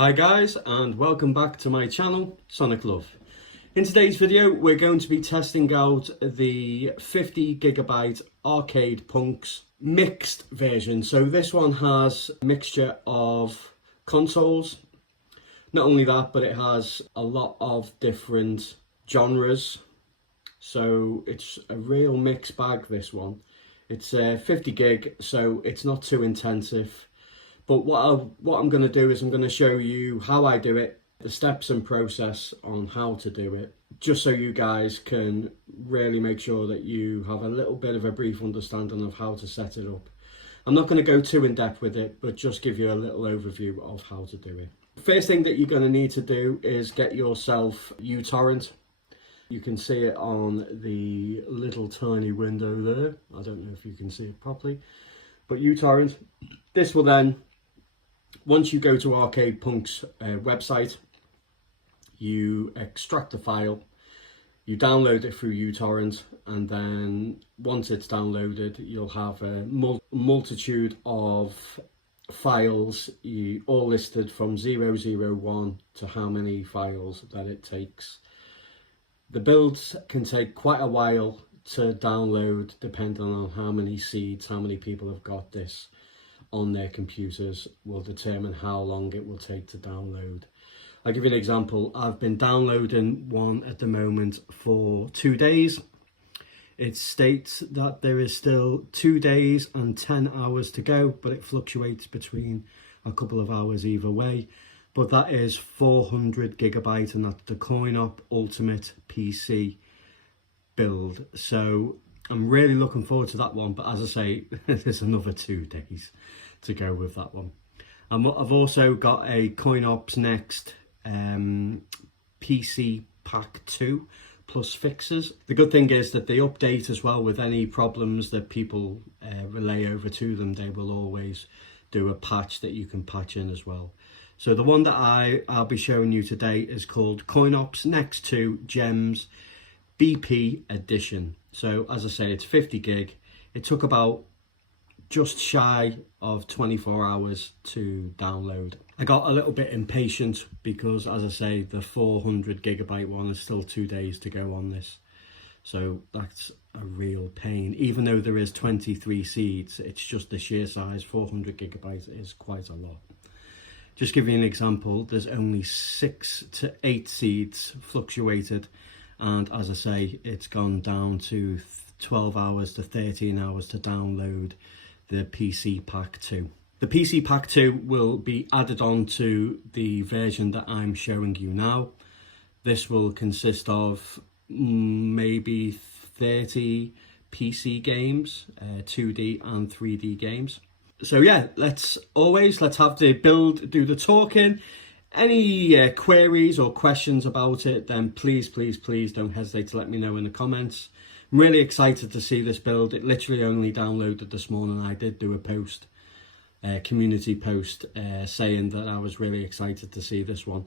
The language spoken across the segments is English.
Hi guys, and welcome back to my channel, Sonic Love. In today's video we're going to be testing out the 50GB Arcade Punks mixed version. So this one has a mixture of consoles. Not only that, but it has a lot of different genres. So it's a real mixed bag, this one. It's 50 gig, so it's not too intensive. But what I'm going to do is I'm going to show you how I do it, the steps and process on how to do it, just so you guys can really make sure that you have a little bit of a brief understanding of how to set it up. I'm not going to go too in depth with it, but just give you a little overview of how to do it. First thing that you're going to need to do is get yourself uTorrent. You can see it on the little tiny window there. I don't know if you can see it properly, but uTorrent. This will then, once you go to Arcade Punk's website, you extract the file, you download it through uTorrent, and then once it's downloaded, you'll have a multitude of files, all listed from 001 to how many files that it takes. The builds can take quite a while to download, depending on how many seeds, how many people have got this on their computers will determine how long it will take to download. I'll give you an example. I've been downloading one at the moment for 2 days. It states that there is still 2 days and 10 hours to go, but it fluctuates between a couple of hours either way. But that is 400GB, and that's the CoinOp Ultimate PC build. So I'm really looking forward to that one, but as I say, there's another 2 days to go with that one. And I've also got a CoinOps Next PC Pack 2 plus fixes. The good thing is that they update as well with any problems that people relay over to them. They will always do a patch that you can patch in as well. So the one that I'll be showing you today is called CoinOps Next 2 Gems BP Edition. So as I say, it's 50 gig. It took about just shy of 24 hours to download. I got a little bit impatient because, as I say, the 400GB one is still 2 days to go on this. So that's a real pain. Even though there is 23 seeds, it's just the sheer size. 400GB is quite a lot. Just give you an example, there's only 6 to 8 seeds fluctuated. And as I say, it's gone down to 12 hours to 13 hours to download the PC Pack 2. The PC Pack 2 will be added on to the version that I'm showing you now. This will consist of maybe 30 PC games, 2D and 3D games. So yeah, let's have the build do the talking. Any queries or questions about it, then please don't hesitate to let me know in the comments. I'm really excited to see this build. It literally only downloaded this morning. I did do a post, community post, saying that I was really excited to see this one.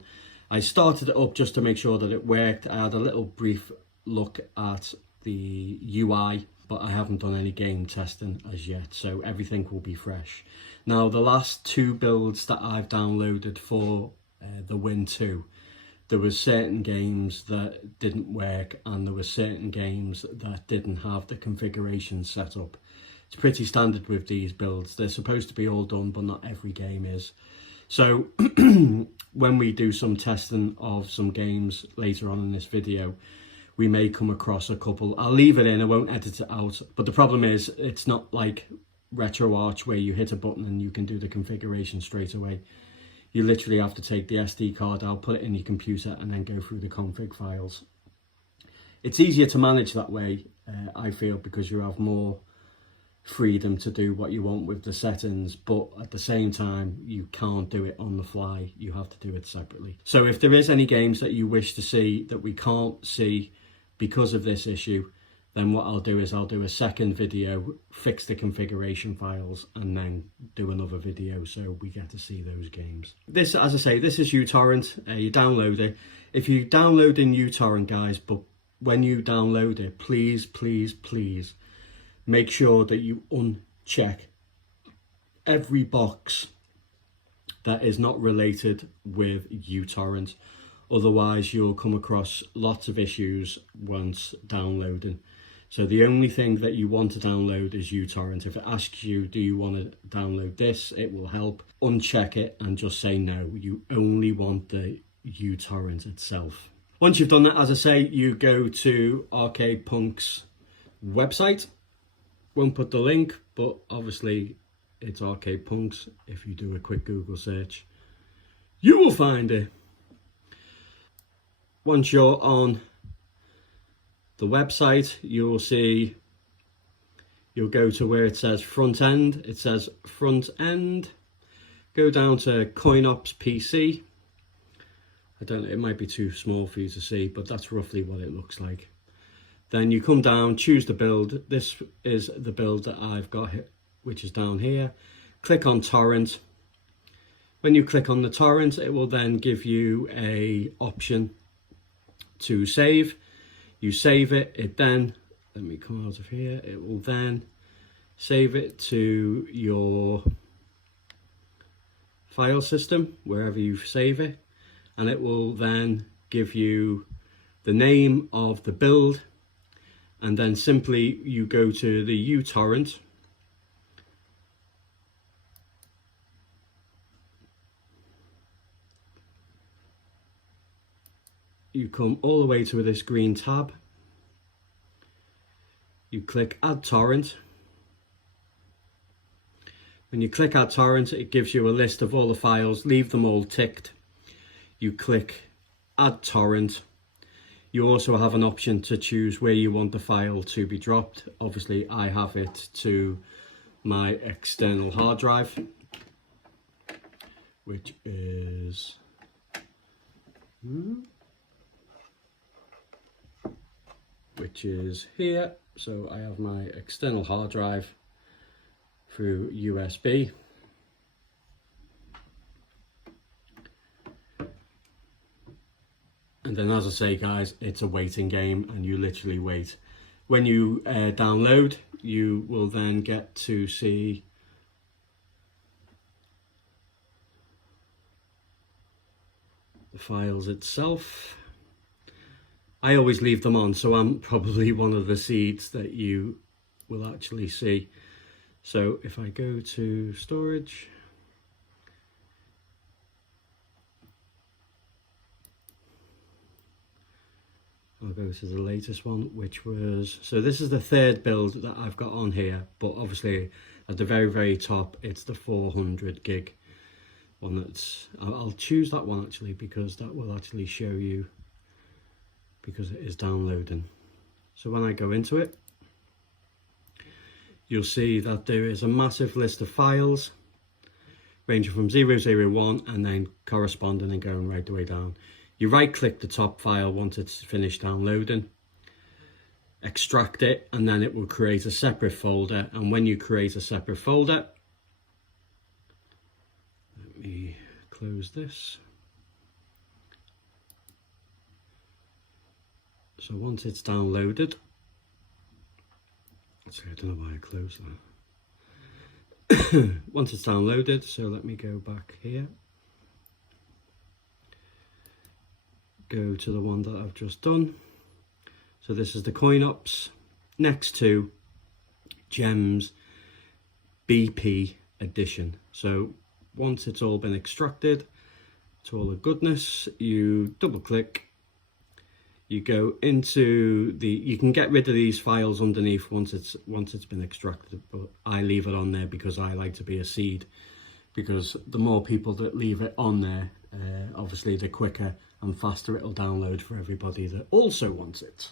I started it up just to make sure that it worked. I had a little brief look at the UI, but I haven't done any game testing as yet, so everything will be fresh. Now, the last 2 builds that I've downloaded for the Win 2, there were certain games that didn't work, and there were certain games that didn't have the configuration set up. It's pretty standard with these builds. They're supposed to be all done, but not every game is. So when we do some testing of some games later on in this video, we may come across a couple. I'll leave it in, I won't edit it out. But the problem is, it's not like RetroArch where you hit a button and you can do the configuration straight away. You literally have to take the SD card out, put it in your computer, and then go through the config files. It's easier to manage that way, I feel, because you have more freedom to do what you want with the settings, but at the same time, you can't do it on the fly. You have to do it separately. So if there is any games that you wish to see that we can't see because of this issue, then what I'll do is I'll do a second video, fix the configuration files, and then do another video so we get to see those games. This, as I say, this is uTorrent. You download it. If you download in uTorrent, guys, but when you download it, please make sure that you uncheck every box that is not related with uTorrent. Otherwise, you'll come across lots of issues once downloading. So the only thing that you want to download is uTorrent. If it asks you, do you want to download this, it will help. Uncheck it and just say no. You only want the uTorrent itself. Once you've done that, as I say, you go to Arcade Punk's website. Won't put the link, but obviously it's Arcade Punks. If you do a quick Google search, you will find it. Once you're on the website, you'll see, you'll go to where it says front end. It says front end. Go down to CoinOps PC. I don't know, it might be too small for you to see, but that's roughly what it looks like. Then you come down, choose the build. This is the build that I've got here, which is down here. Click on torrent. When you click on the torrent, it will then give you a option to save. You save it, it then, let me come out of here, it will then save it to your file system, wherever you save it, and it will then give you the name of the build, and then simply you go to the uTorrent, you come all the way to this green tab, you click add torrent. When you click add torrent, it gives you a list of all the files. Leave them all ticked. You click add torrent. You also have an option to choose where you want the file to be dropped. Obviously I have it to my external hard drive, which is here. So I have my external hard drive through USB. And then, as I say guys, it's a waiting game and you literally wait. When you download, you will then get to see the files itself. I always leave them on, so I'm probably one of the seeds that you will actually see. So if I go to storage, I'll go to the latest one, which was, so this is the third build that I've got on here, but obviously at the very, very top, it's the 400 gig one. That's, I'll choose that one actually, because that will actually show you, because it is downloading. So when I go into it, you'll see that there is a massive list of files ranging from 001 and then corresponding and going right the way down. You right click the top file once it's finished downloading, extract it, and then it will create a separate folder. And when you create a separate folder, let me close this. So once it's downloaded, sorry, I don't know why I closed that. Once it's downloaded, so let me go back here. Go to the one that I've just done. So this is the CoinOps next to Gems BP edition. So once it's all been extracted to all the goodness, you double click. You go into the, you can get rid of these files underneath once it's been extracted, but I leave it on there because I like to be a seed, because the more people that leave it on there, obviously the quicker and faster it'll download for everybody that also wants it.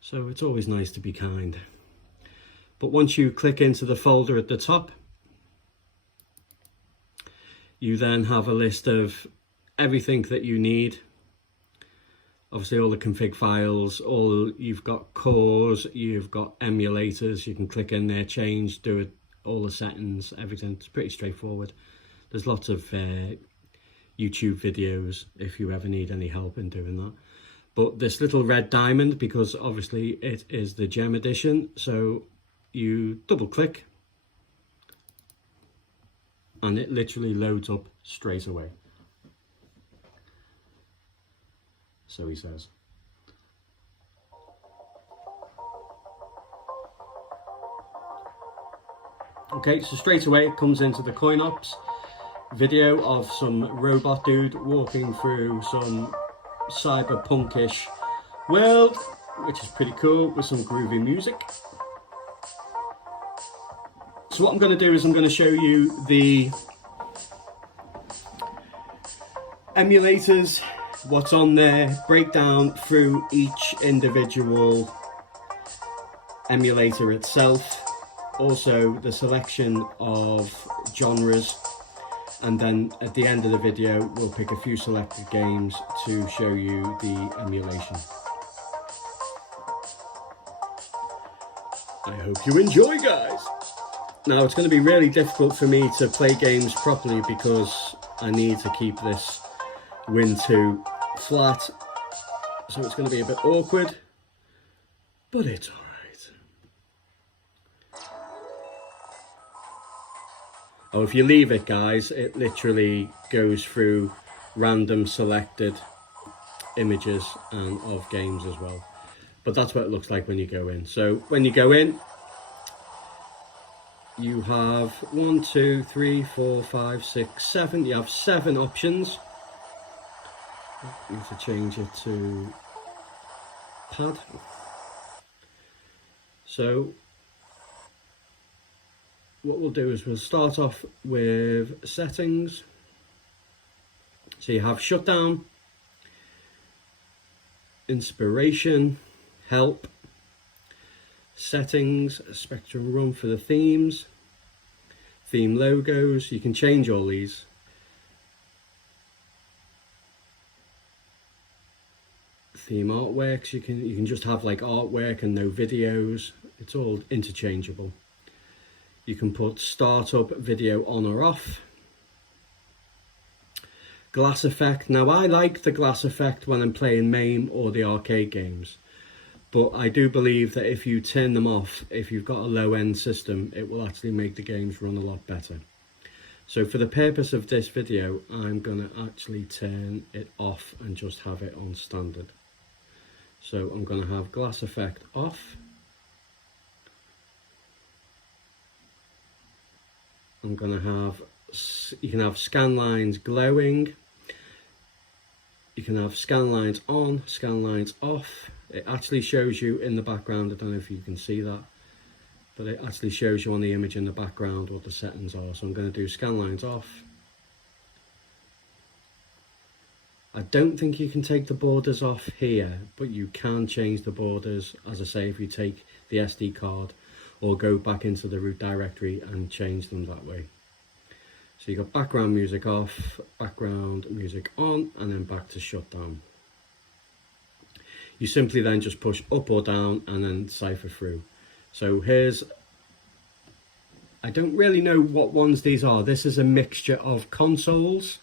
So it's always nice to be kind. But once you click into the folder at the top, you then have a list of everything that you need. Obviously all the config files, you've got cores, you've got emulators, you can click in there, change, do it, all the settings, everything. It's pretty straightforward. There's lots of YouTube videos if you ever need any help in doing that. But this little red diamond, because obviously it is the gem edition, so you double click. and it literally loads up straight away. So he says. Okay, so straight away it comes into the coin ops video of some robot dude walking through some cyberpunkish world, which is pretty cool, with some groovy music. So what I'm going to do is I'm going to show you the emulators, what's on there, break down through each individual emulator itself, also the selection of genres, and then at the end of the video we'll pick a few selected games to show you the emulation. I hope you enjoy, guys! Now it's going to be really difficult for me to play games properly because I need to keep this Win 2 flat, so it's going to be a bit awkward, but it's alright. Oh, if you leave it, guys, it literally goes through random selected images and of games as well. But that's what it looks like when you go in. So when you go in, you have 1, 2, 3, 4, 5, 6, 7. You have 7 options. I need to change it to pad. So what we'll do is we'll start off with settings. So you have shutdown, inspiration, help, settings, spectrum run for the themes, theme logos. You can change all these. Theme artworks, you can just have like artwork and no videos. It's all interchangeable. You can put startup video on or off. Glass effect. Now I like the glass effect when I'm playing MAME or the arcade games, but I do believe that if you turn them off, if you've got a low end system, it will actually make the games run a lot better. So for the purpose of this video, I'm going to actually turn it off and just have it on standard. So I'm going to have glass effect off. I'm going to have, you can have scan lines glowing. You can have scan lines on, scan lines off. It actually shows you in the background, I don't know if you can see that, but it actually shows you on the image in the background what the settings are. So I'm going to do scan lines off. I don't think you can take the borders off here, but you can change the borders, as I say, if you take the SD card or go back into the root directory and change them that way. So you've got background music off, background music on, and then back to shutdown. You simply then just push up or down and then cipher through. So here's, I don't really know what ones these are. This is a mixture of consoles.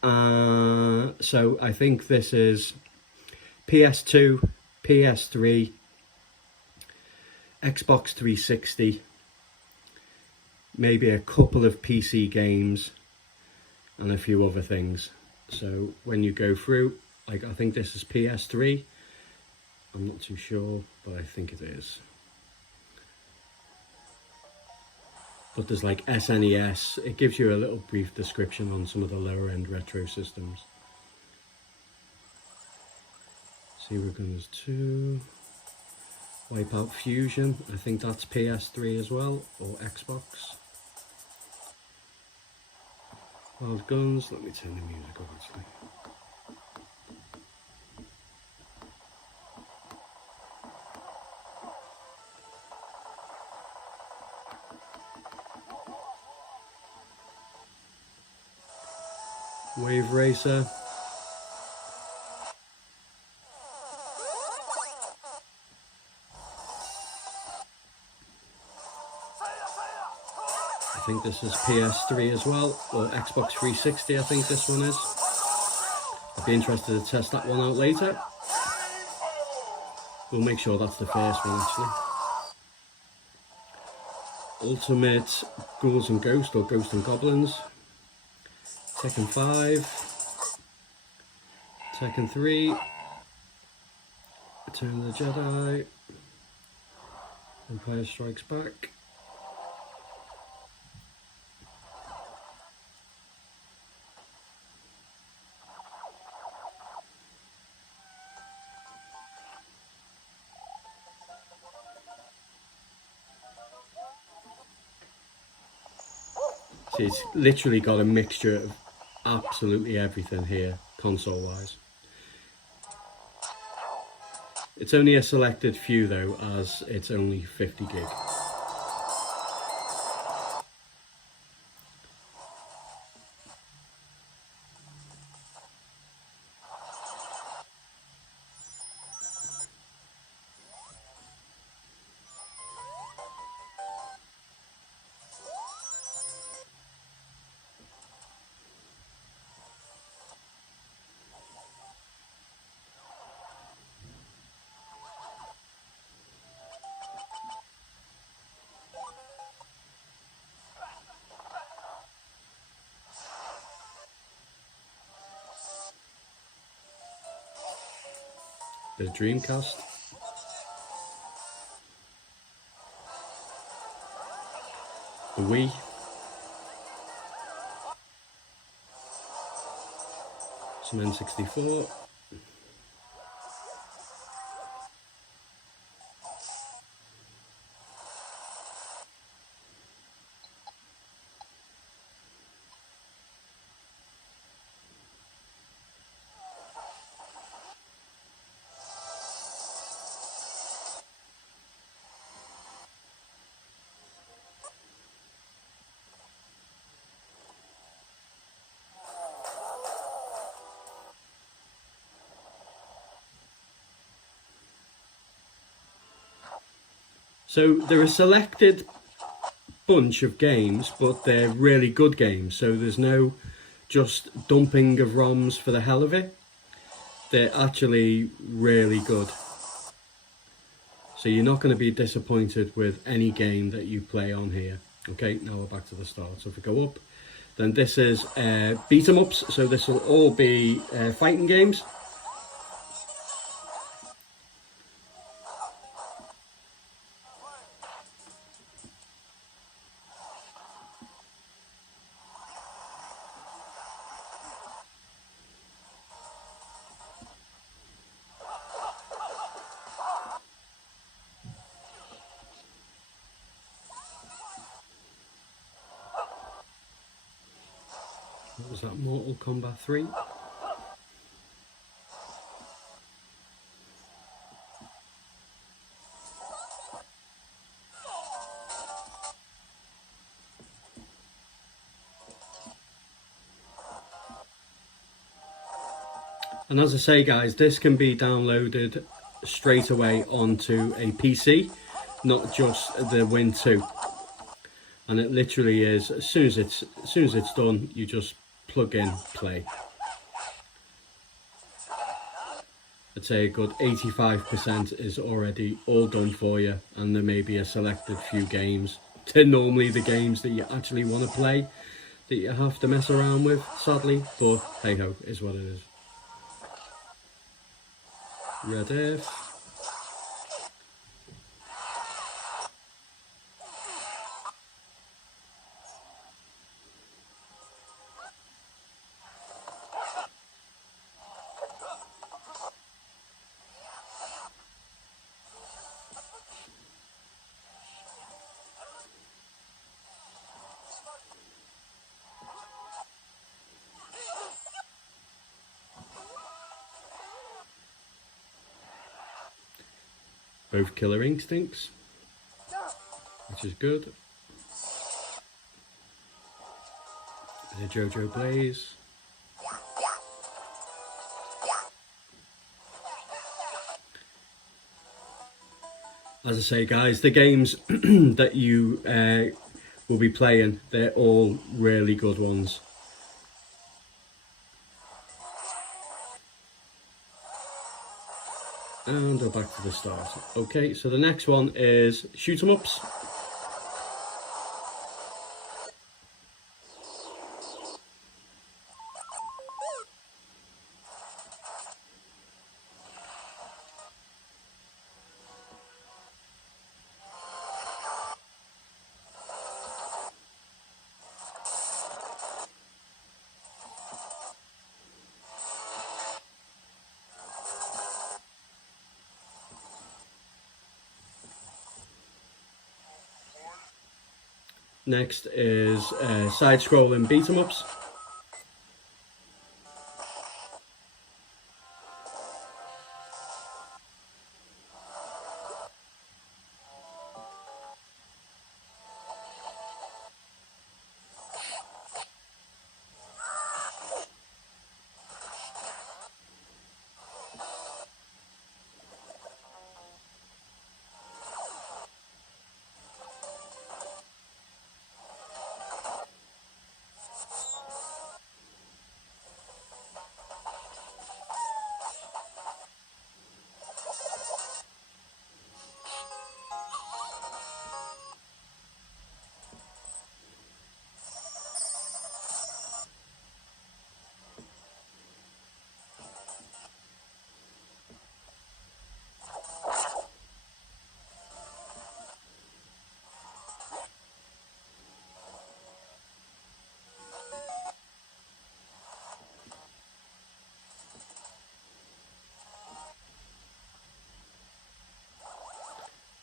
So I think this is PS2, PS3, Xbox 360, maybe a couple of PC games and a few other things. So when you go through, like I think this is PS3, I'm not too sure, but I think it is. But there's like SNES, it gives you a little brief description on some of the lower end retro systems. See, we're going to 2. Wipeout Fusion, I think that's PS3 as well, or Xbox. Wild Guns, let me turn the music up actually. Wave Racer. I think this is PS3 as well, or Xbox 360 I think this one is. I'd be interested to test that one out later. We'll make sure that's the first one actually. Ultimate Ghouls and Ghosts, or Ghosts and Goblins. Tekken 5. Tekken 3. Return of the Jedi. Empire Strikes Back. See, it's literally got a mixture of absolutely everything here, console wise. It's only a selected few though, as it's only 50 gig. The Dreamcast. The Wii. Some N64. So they're a selected bunch of games, but they're really good games. So there's no just dumping of ROMs for the hell of it. They're actually really good. So you're not going to be disappointed with any game that you play on here. Okay, now we're back to the start. So if we go up, then this is beat 'em ups. So this will all be fighting games. What was that, Mortal Kombat 3? And as I say guys, this can be downloaded straight away onto a PC, not just the Win 2. And it literally is, as soon as it's done, you just plug in, play. I'd say a good 85% is already all done for you, and there may be a selected few games. They're normally the games that you actually want to play that you have to mess around with, sadly, but hey ho, is what it is. Red Earth. Both Killer Instincts, which is good. The JoJo Blaze. As I say guys, the games that you will be playing, they're all really good ones. And we're back to the start. Okay, so the next one is shoot 'em ups. Next is side-scrolling beat-em-ups.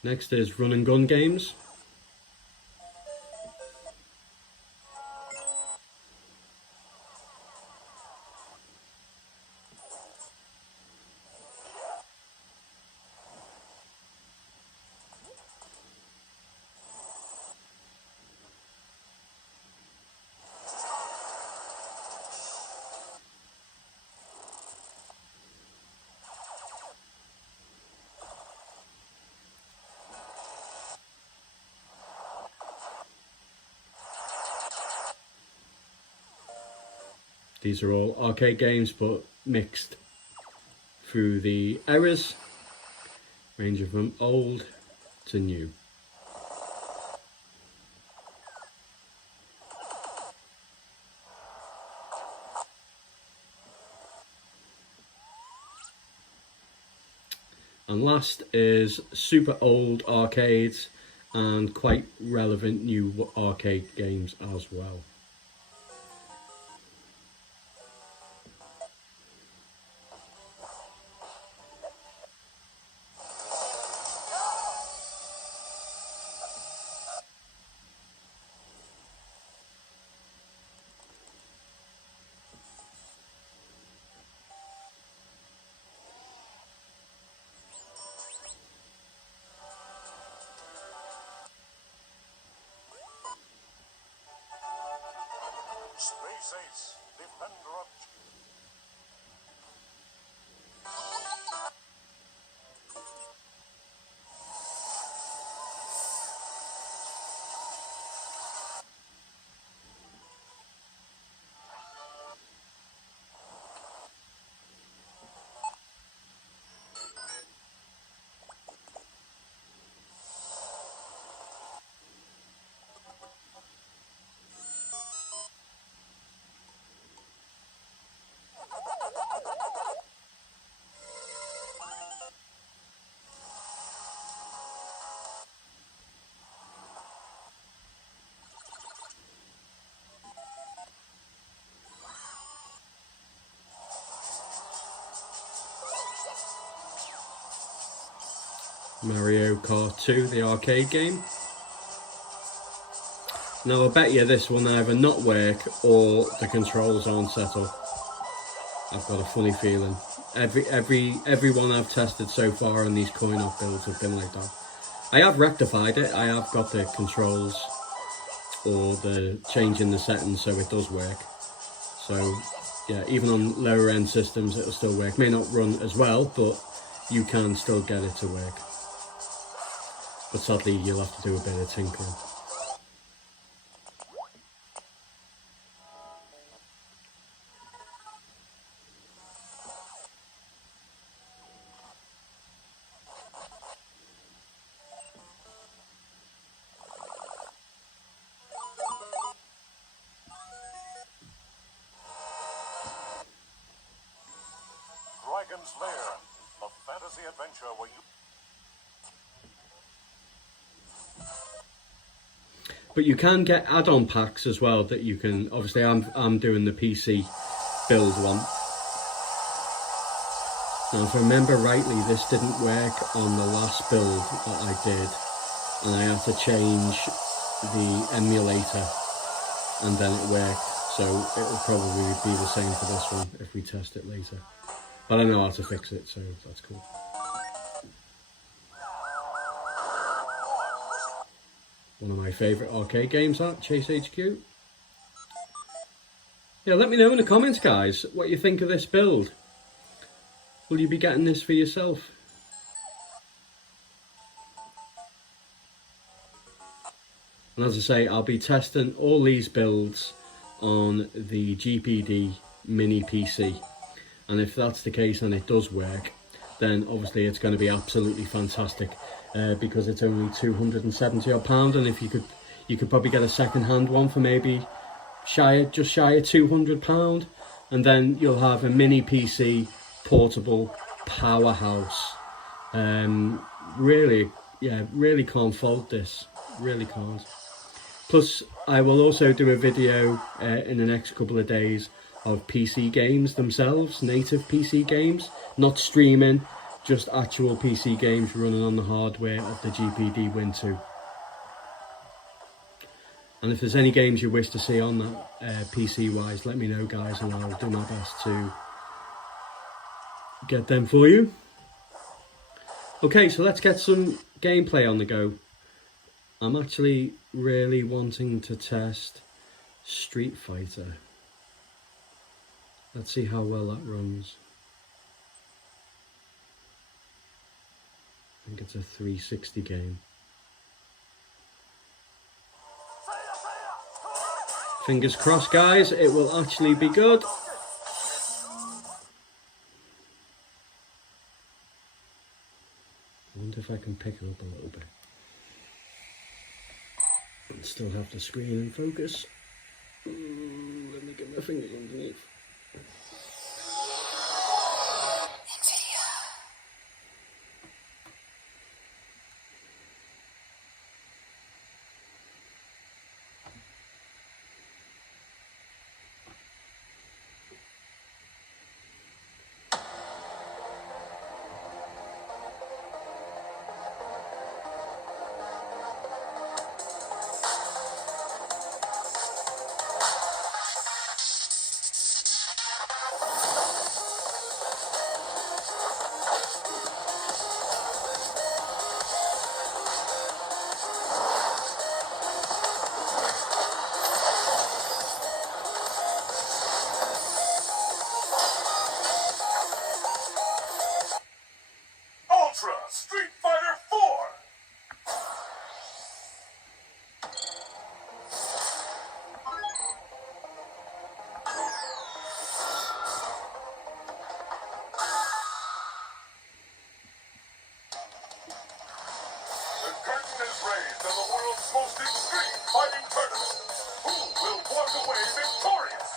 Next is run and gun games. These are all arcade games, but mixed through the eras, ranging from old to new. And last is super old arcades and quite relevant new arcade games as well. Space Ace, defender of... Mario Kart 2, the arcade game. Now I bet you this will either not work or the controls aren't set up. I've got a funny feeling. Every one I've tested so far on these coin-op builds have been like that. I have rectified it. I have got the controls or the change in the settings so it does work. So yeah, even on lower end systems it'll still work. May not run as well, but you can still get it to work. But sadly you'll have to do a bit of tinkering. Dragon's Lair, a fantasy adventure where you... But you can get add-on packs as well that you can, obviously I'm doing the PC build one. Now if I remember rightly, this didn't work on the last build that I did, and I had to change the emulator and then it worked. So it will probably be the same for this one if we test it later. But I know how to fix it, so that's cool. One of my favourite arcade games, that, Chase HQ. Yeah, let me know in the comments, guys, what you think of this build. Will you be getting this for yourself? And as I say, I'll be testing all these builds on the GPD mini PC. And if that's the case and it does work, then obviously it's going to be absolutely fantastic, because it's only £270 odd, and if you could probably get a second-hand one for maybe just shy of £200, and then you'll have a mini PC portable powerhouse. Really can't fault this, really can't. Plus I will also do a video in the next couple of days of PC games themselves, native PC games, not streaming, just actual PC games running on the hardware of the GPD Win 2. And if there's any games you wish to see on that PC wise, let me know, guys, and I'll do my best to get them for you. Okay, so let's get some gameplay on the go. I'm actually really wanting to test Street Fighter. Let's see how well that runs. I think it's a 360 game. Fingers crossed, guys, it will actually be good. I wonder if I can pick it up a little bit. And still have the screen in focus. Let me get my fingers underneath. Street Fighter 4! The curtain is raised on the world's most extreme fighting tournament. Who will walk away victorious?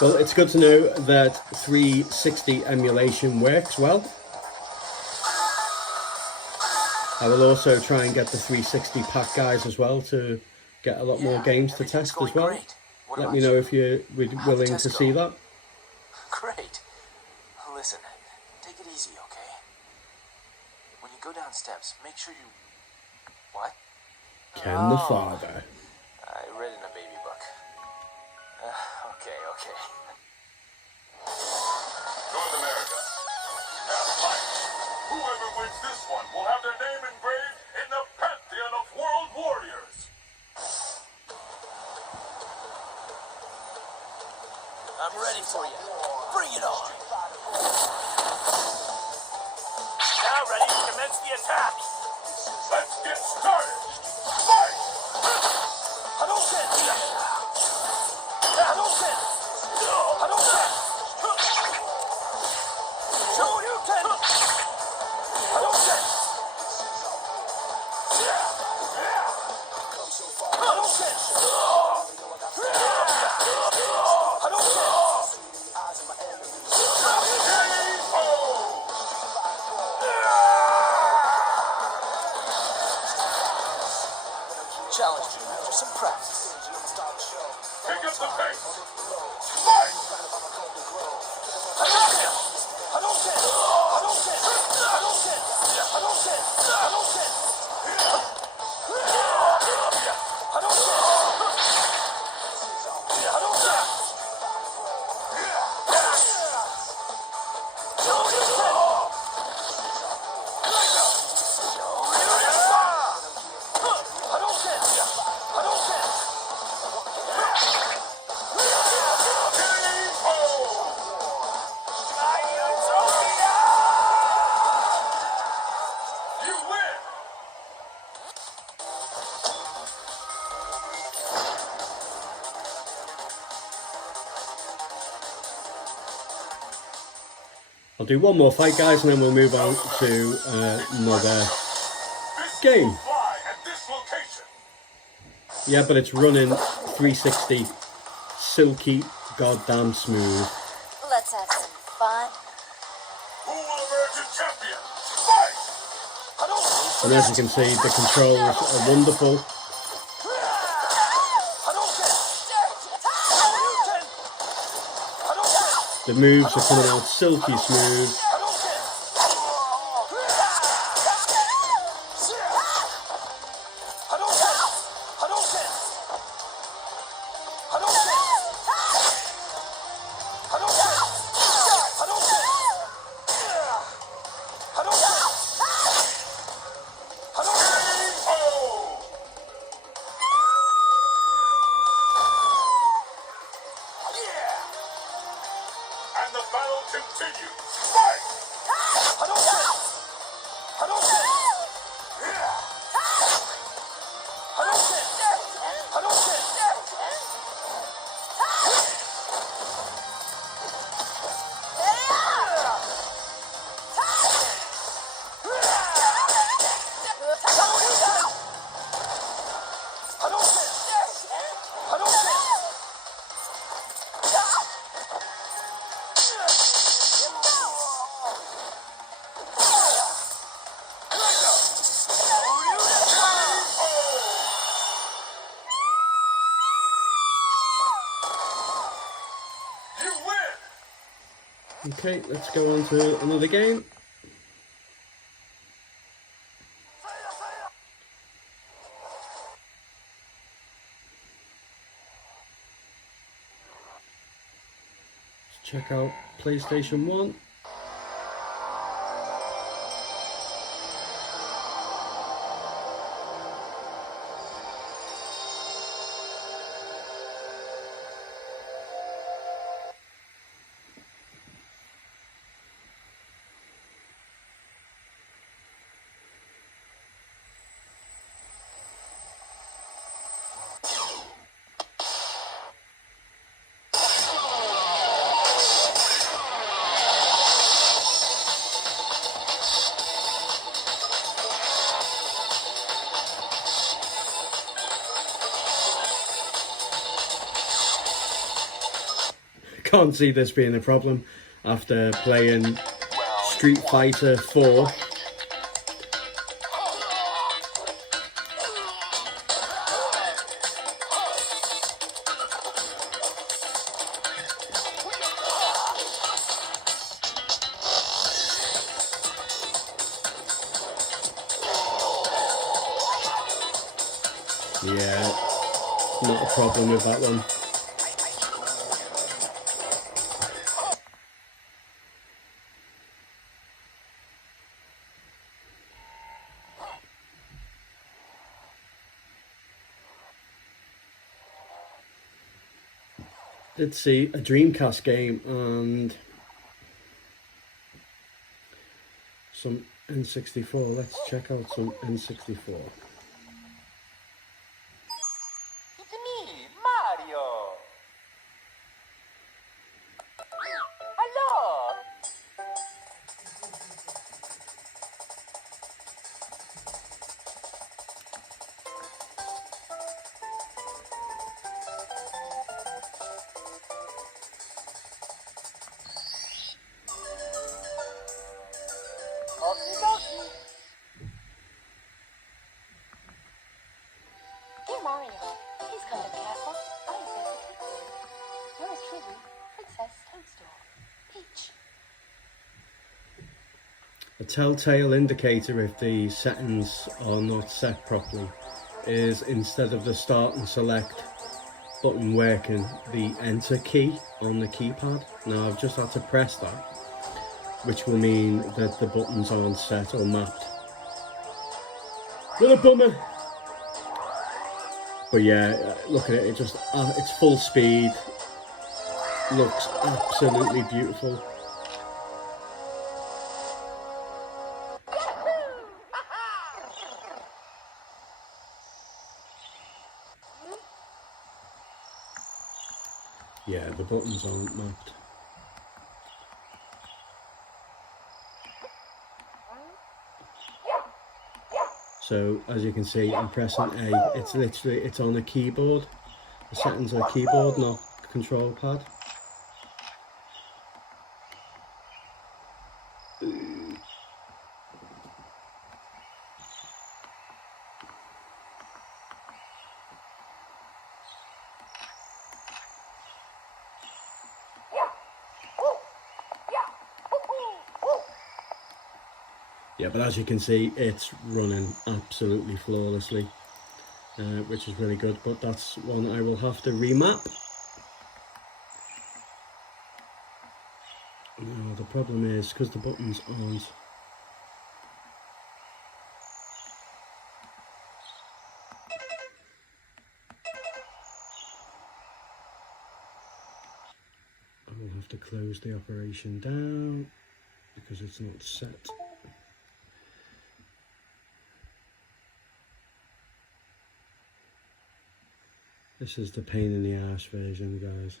Well, it's good to know that 360 emulation works well. I will also try and get the 360 pack guys as well to get a lot more games to test as well. Let me know if you're willing to see that. Great. Listen, take it easy, okay? When you go down steps, make sure you... What? Ken the Father. I read in a baby book. Okay. North America. Half life. Whoever wins this one will have their name engraved in the pantheon of world warriors. I'm ready for you. Bring it on. Now ready to commence the attack. Let's get started. Fight! Hadouken! Hadouken! Hadouken! Shoryuken! Hadouken! Hadouken! Challenge you after some practice. Pick up the pace. Fight! Hadouken! Hadouken! Hadouken! Hadouken! Hadouken! Hadouken! I'll do one more fight, guys, and then we'll move on to another game. Fly at this location. Yeah, but it's running 360 silky goddamn smooth. Let's have some fun. Who will emerge a champion? Fight! And as you can see, the controls are wonderful. The moves are coming out silky smooth. And the battle continues. Fight! You win! Okay, let's go on to another game. Let's check out PlayStation 1. Can't see this being a problem after playing Street Fighter 4. Yeah, not a problem with that one. Did see a Dreamcast game and some N64. Let's check out some N64. It's me, Mario. Hello. Dear Mario, please come to the castle. I am going to fix it. Yours truly, Princess Toadstool. Peach. A telltale indicator if the settings are not set properly is instead of the start and select button working, the enter key on the keypad. Now I've just had to press that, which will mean that the buttons aren't set or mapped. What a bummer! But yeah, look at it, it just, it's full speed, looks absolutely beautiful. Yeah, the buttons aren't mapped. So as you can see, I'm pressing A. It's on a keyboard. The settings are keyboard, not control pad. Yeah, but as you can see, it's running absolutely flawlessly, which is really good. But that's one I will have to remap. Now the problem is, because the buttons aren't I will have to close the operation down because it's not set. This is the pain in the arse version, guys.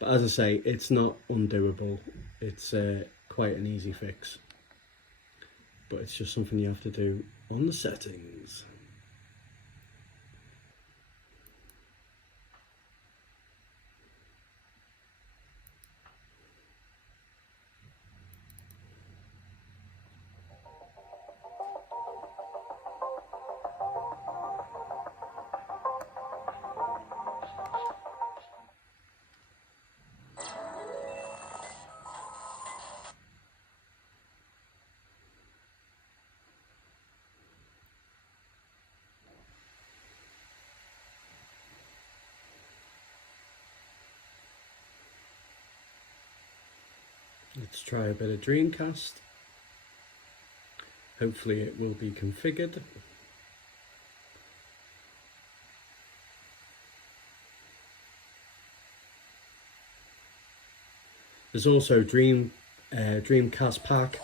But as I say, it's not undoable. It's quite an easy fix. But it's just something you have to do on the settings. Let's try a bit of Dreamcast. Hopefully it will be configured. There's also Dreamcast pack.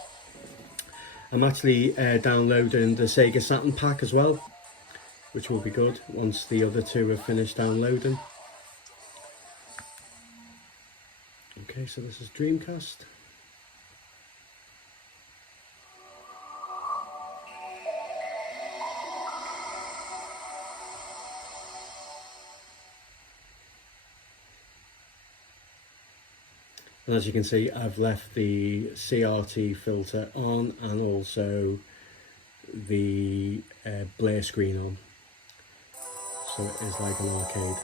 I'm actually downloading the Sega Saturn pack as well, which will be good once the other two have finished downloading. Okay, so this is Dreamcast. And as you can see, I've left the CRT filter on and also the blare screen on. So it is like an arcade.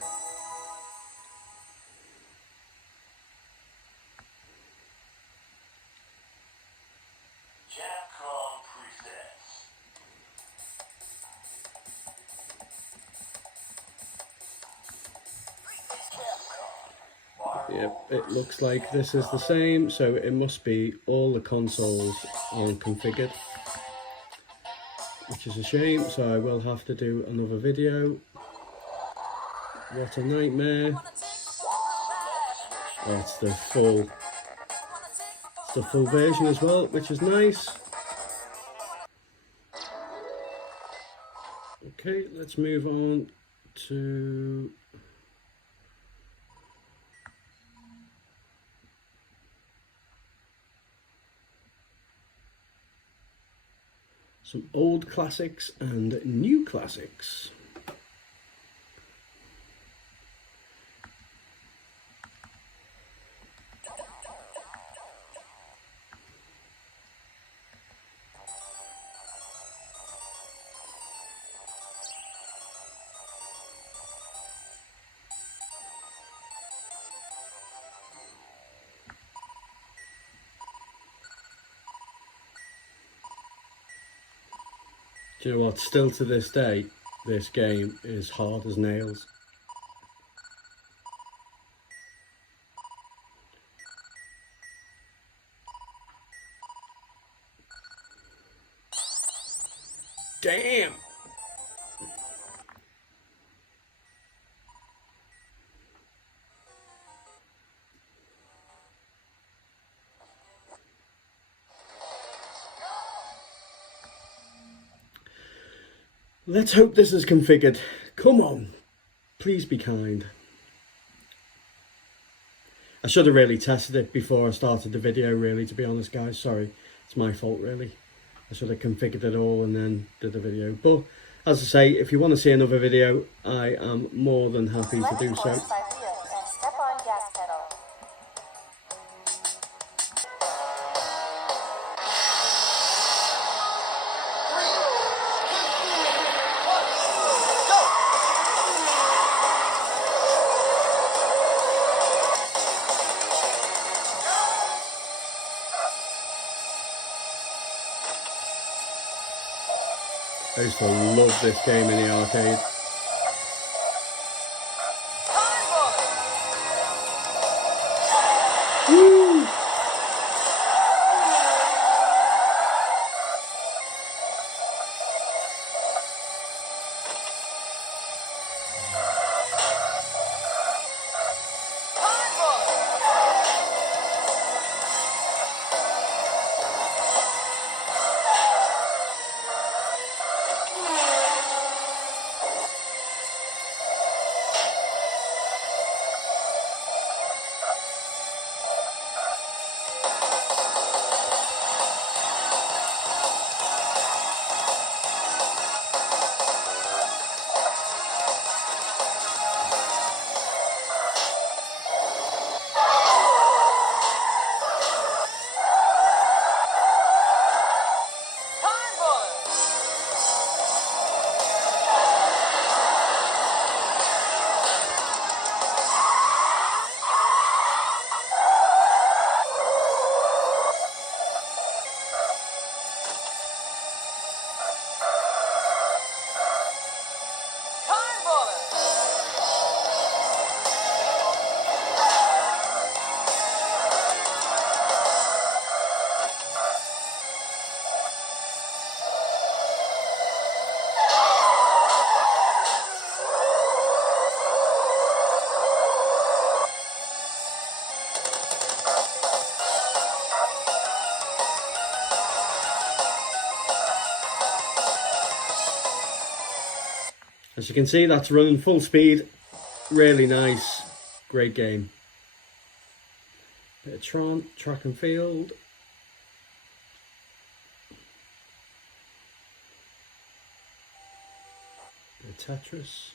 Yep, it looks like this is the same, so it must be all the consoles aren't configured, which is a shame, so I will have to do another video. What a nightmare. Oh, it's the full version as well, which is nice. Okay, let's move on to some old classics and new classics. Do you know what? Still to this day, this game is hard as nails. Damn! Let's hope this is configured. Come on, please be kind. I should have really tested it before I started the video, really, to be honest, guys. Sorry, it's my fault, really. I should have configured it all and then did a video. But as I say, if you want to see another video, I am more than happy to do so. By wheel and step on gas pedal. I used to love this game in the arcade. Woo! As you can see, that's running full speed. Really nice. Great game. Bit of Tron, track and field. Bit of Tetris.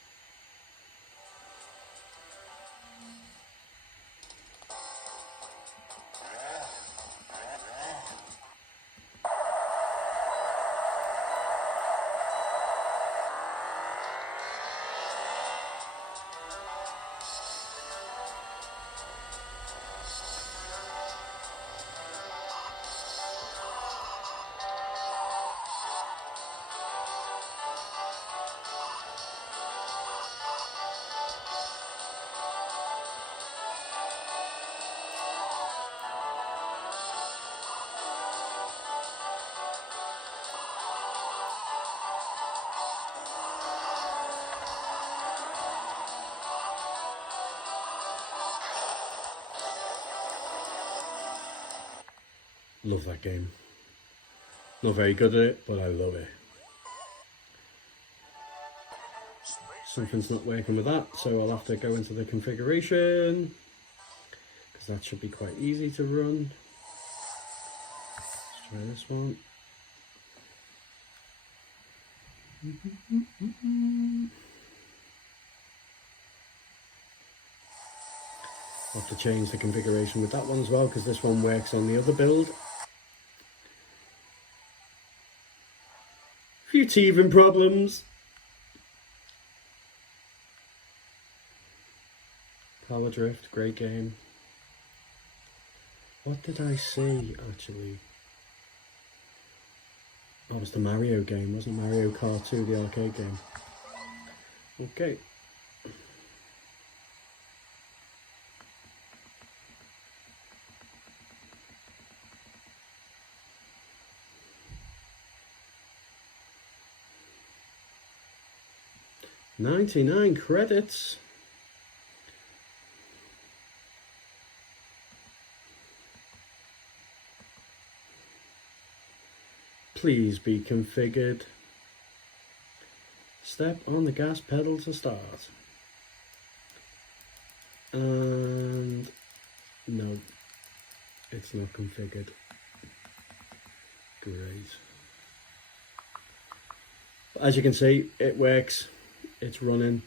Love that game. Not very good at it, but I love it. Something's not working with that, so I'll have to go into the configuration, because that should be quite easy to run. Let's try this one. I'll have to change the configuration with that one as well, because this one works on the other build. Few teething problems. Power Drift, great game. What did I see actually? That was the Mario game, wasn't Mario Kart 2 the arcade game? Okay. $99 credits. Please be configured. Step on the gas pedal to start. And no, it's not configured. Great. As you can see, it works, it's running.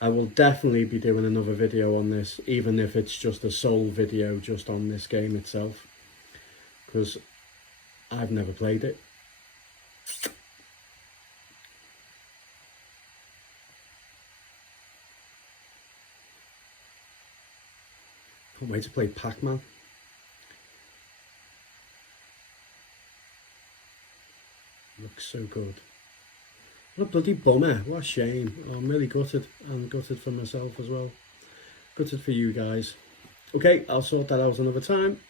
I will definitely be doing another video on this, even if it's just a sole video just on this game itself, because I've never played it. Can't wait to play Pac-Man. Looks so good. What a bloody bummer. What a shame. Oh, I'm really gutted. I'm gutted for myself as well. Gutted for you guys. Okay, I'll sort that out another time.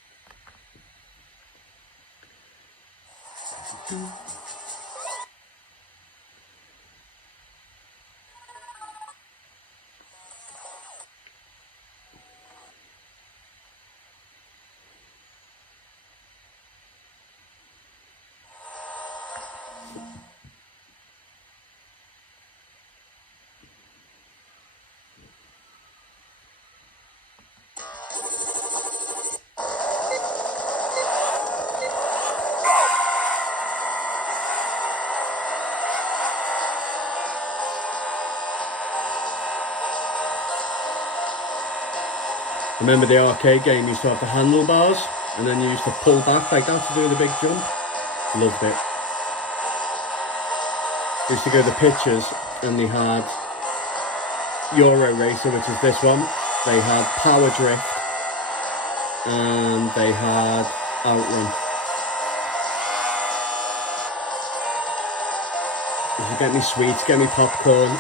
Remember the arcade game used to have the handlebars and then you used to pull back like that to do the big jump? Loved it. Used to go to the pictures and they had Euro Racer, which is this one. They had Power Drift and they had Outrun. Used to get me sweets, get me popcorn,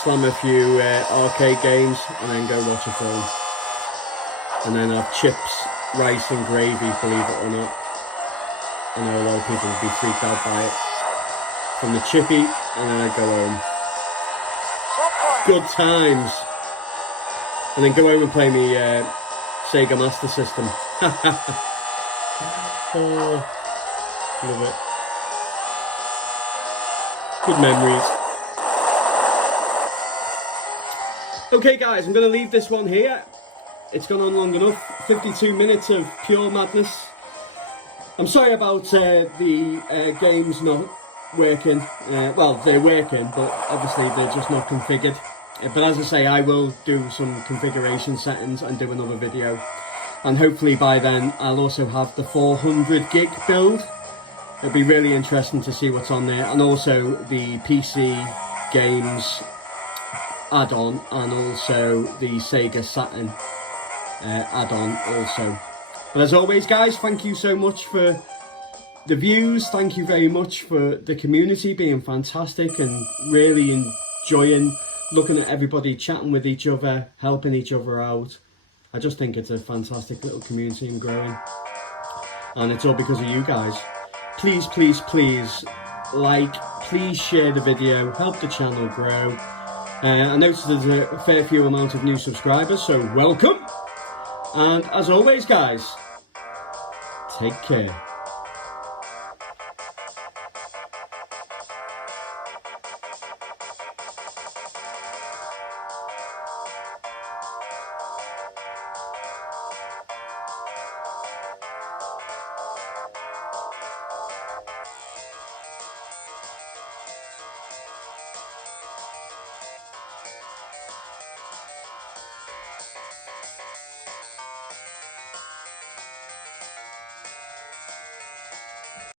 slam a few arcade games and then go watch a film. And then have chips, rice and gravy, believe it or not. I know a lot of people would be freaked out by it. From the chippy, and then I'd go home. Good times. And then go home and play me Sega Master System. Oh, love it. Good memories. Okay guys, I'm going to leave this one here. It's gone on long enough. 52 minutes of pure madness. I'm sorry about the games not working. Well, they're working, but obviously they're just not configured. But as I say, I will do some configuration settings and do another video. And hopefully by then I'll also have the 400 gig build. It'll be really interesting to see what's on there. And also the PC games add-on and also the Sega Saturn add-on also. But as always guys, thank you so much for the views, thank you very much for the community being fantastic and really enjoying looking at everybody chatting with each other, helping each other out. I just think it's a fantastic little community and growing, and it's all because of you guys. Please, please, please like, please share the video, help the channel grow. I noticed there's a fair few amount of new subscribers, so welcome. And as always guys, take care.